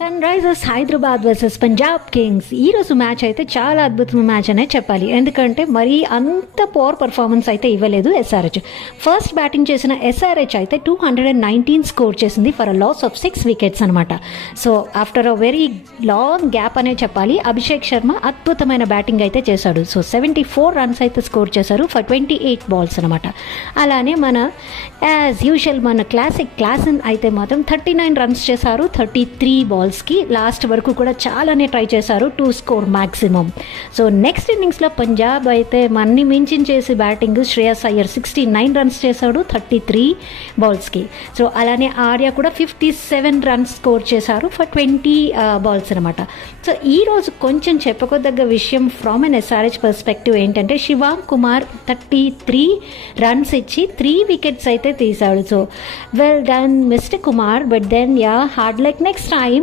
Sun Risers Hyderabad versus Punjab Kings ఈ రోజు match అయితే చాలా అద్భుతమైన మ్యాచ్ అనే చెప్పాలి. ఎందుకంటే మరీ అంత పోర్ పర్ఫార్మెన్స్ అయితే ఇవ్వలేదు ఎస్ఆర్హెచ్. ఫస్ట్ బ్యాటింగ్ చేసిన ఎస్ఆర్హెచ్ అయితే 219 స్కోర్ చేసింది for a loss of 6 wickets అనమాట. So after a very long gap అనే చెప్పాలి. అభిషేక్ శర్మ అద్భుతమైన బ్యాటింగ్ అయితే చేశాడు. సో 74 రన్స్ అయితే స్కోర్ చేశారు ఫర్ 28 బాల్స్ అనమాట. అలానే మన యాజ్ యూజువల్ మన క్లాసన్ అయితే మాత్రం 39 రన్స్ చేశారు 33 బాల్స్కి. లాస్ట్ వరకు కూడా చాలానే ట్రై చేశారు to score maximum. So next ఇన్నింగ్స్లో పంజాబ్ అయితే మన్ని మించిన చేసి బ్యాటింగ్ శ్రేయస్ అయ్యర్ 69 రన్స్ చేశాడు 33 బాల్స్కి. సో అలానే ఆర్య కూడా 57 రన్స్ స్కోర్ చేశారు ఫర్ 20 బాల్స్ అనమాట. సో ఈరోజు కొంచెం చెప్పుకోదగ్గ విషయం ఫ్రమ్ ఎన్ ఎస్ఆర్హెచ్ పర్స్పెక్టివ్ ఏంటంటే శివాంగ్ కుమార్ 33 రన్స్ ఇచ్చి 3 వికెట్స్ అయితే తీశాడు. So well done mister Kumar, but then hard like next time.